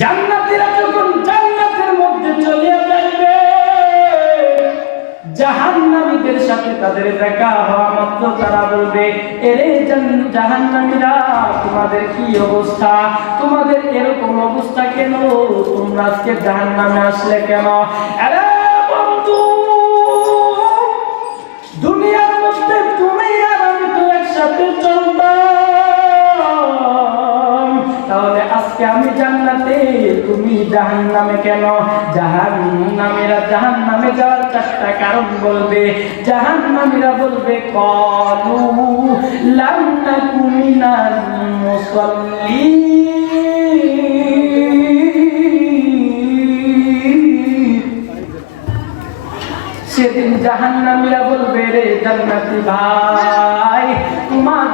জান্নাতীরা যখন জান্নাতের মধ্যে চলিয়া যাইবে, জাহান্নামীদের সাথে তাদের দেখা হওয়া মাত্র তারা বলবে, এরে জাহান্নামীরা, তোমাদের কি অবস্থা? তোমাদের এরকম অবস্থা কেন? তোমরা আজকে জাহান্নামে আসলে কেন? আরে বন্ধু আজকে আমি জান্নাতে, তুমি জাহান্নামে কেন? জাহান্নামীরা জাহান্নামে যাওয়ার চারটা কারণ বলবে, জাহান্নামীরা বলবে, কলু লাম নাকু মিনাল মুসাল্লিন। সেদিন জাহান্নামীরা বলবে, রে জান্নাতি ভাই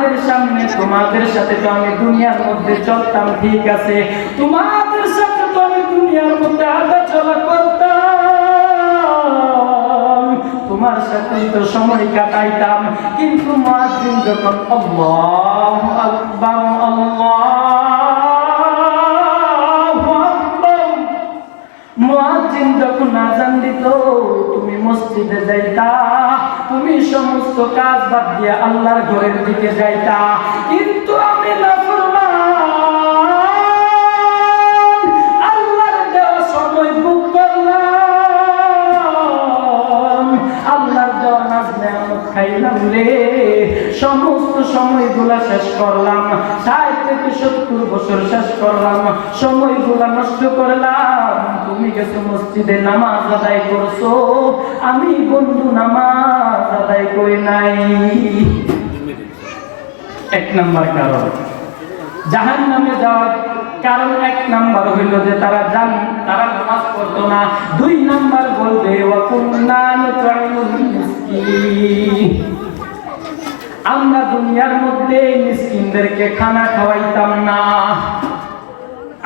তোমাদের সামনে, তোমাদের সাথে তো আমি দুনিয়ার মধ্যে চলতাম, ঠিক আছে। তোমাদের সাথে তো আমি দুনিয়ার মধ্যে আদা চলা করতাম। তোমার সাথে তো সময় কাটাইতাম, কিন্তু মাঝদিন যখন আল্লাহু আকবার, আল্লাহু মুয়াজ্জিন যখন আজান দিত, তুমি মসজিদে যাইতা তুমি সমস্ত কাজ বাদ দিয়ে আল্লাহর ঘরের দিকে যাইতা, কিন্তু আমি আল্লাহর দেওয়া সময় করলাম। আল্লাহর দেওয়া খাইলাম রে। সমস্ত সময়গুলা শেষ করলাম। ষাট থেকে সত্তর বছর শেষ করলাম। সময়গুলা নষ্ট করলাম। তুমি গেছো মসজিদে নামাজ আদায় করছ। আমি বন্ধু নামাজ আদায় করি নাই। এক কারণ। জাহান নামে যাওয়ার কারণ এক নাম্বার হইল যে তারা জান, তারা নামাজ না। দুই নাম্বার বলবে আমরা দুনিয়ার মধ্যে মিসকিনদেরকে খানা খাওয়াইতাম না।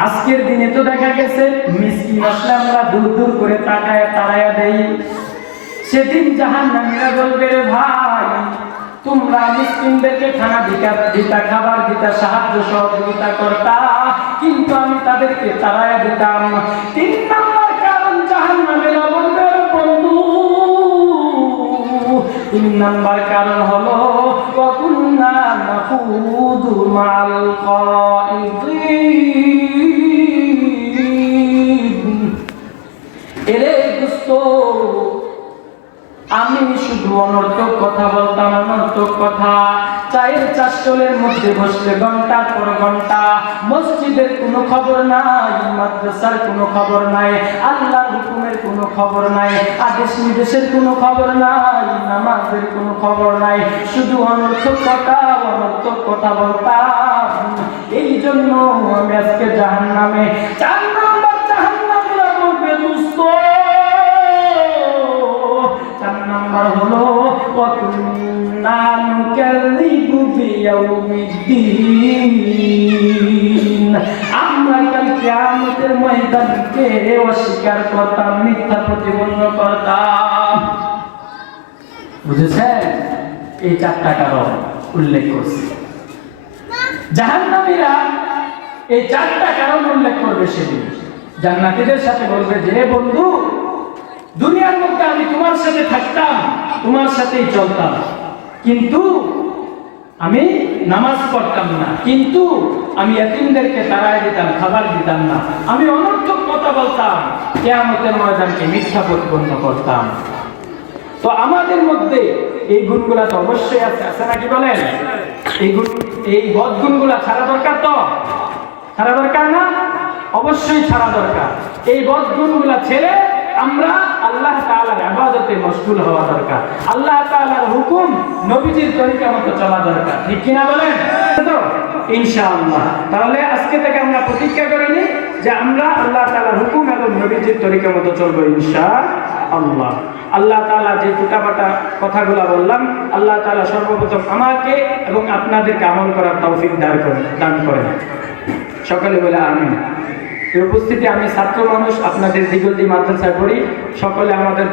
আজকের দিনে তো দেখা গেছে, মিসকিন আসলে আমরা দূর দূর করে তাকায় তাড়ায়া দেই। সেদিন জাহান নামীরা বলবে রে ভাই তোমরা মিসকিনদেরকে খানা দিতা দিতা খাবার দিতা সাহায্য সহযোগিতা করতা কিন্তু আমি তাদেরকে তাড়ায়া দিতাম তিন নম্বর কারণ জাহান নামীরা বলবে রে বন্ধু তিন নাম্বার কারণ হলো وَكُنَّا نَخُوضُ مَعَ الْخَائِضِينَ চায়ের চাষলের মধ্যে বসলে ঘণ্টার পর ঘণ্টা। মসজিদের কোনো খবর নাই, মাদ্রাসার কোনো খবর নাই, আল্লাহর হুকুমের কোনো খবর নাই, আদেশ নির্দেশের কোনো খবর নাই, নামাজের কোনো খবর নাই। শুধু অনর্থক কথা অনর্থক কথা বলতাম। এই জন্য আমি আজকে জাহান নামে চার নম্বর জাহান নামে দুস্থ চার নাম্বার হলো وَكُنَّا نُكَذِّبُ بِيَوْمِ الدِّينِ আমরা কাল কিয়ামতের ময়দানকে অস্বীকার করতাম মিথ্যা প্রতিপন্ন করতাম বুঝেছেন এই চারটা কারণ উল্লেখ করছি জাহান্নামীরা এই চারটা কারণ উল্লেখ করবে সেদিন জান্নাতীদের সাথে বলবে যে "হে বন্ধু দুনিয়ার মধ্যে আমি তোমার সাথে থাকতাম তোমার সাথেই চলতাম কিন্তু আমি নামাজ পড়তাম না, কিন্তু আমি এতিমদেরকে তাড়ায় দিতাম, খাবার দিতাম না। আমি অনর্থক কথা বলতাম কে কেয়ামতের ময়দানকে মিথ্যা প্রতিপন্ন করতাম। তো আমাদের মধ্যে এই গুণগুলা তো অবশ্যই আছে আছে নাকি বলেন? এই গুণ, এই বদ গুণগুলা ছাড়া দরকার তো? ছাড়া দরকার না? অবশ্যই ছাড়া দরকার। এই বদ গুণগুলা ছেড়ে আমরা আল্লাহ তাআলার ইবাদতে মশগুল হওয়া দরকার। আল্লাহ তাআলার হুকুম নবীজির তরিকা মতো চলা দরকার। ঠিক কিনা বলেন? তো, ইনশাআল্লাহ। তাহলে আজকে থেকে আমরা প্রতিজ্ঞা করে নিই যে আমরা আল্লাহ তাআলার হুকুম এবং নবীজির তরিকা মতো চলবো ইনশাআল্লাহ। আল্লাহ তাআলা যে টুটাপাটা কথাগুলো বললাম, আল্লাহ তাআলা সর্বপ্রথম আমাকে এবং আপনাদেরকে আমল করার তৌফিক দান করেন দান করেন। সকলে বলে এই উপস্থিতি আমি ছাত্র মানুষ আপনাদের দিগলদি মাদ্রাসায় পড়ি। সকলে আমাদের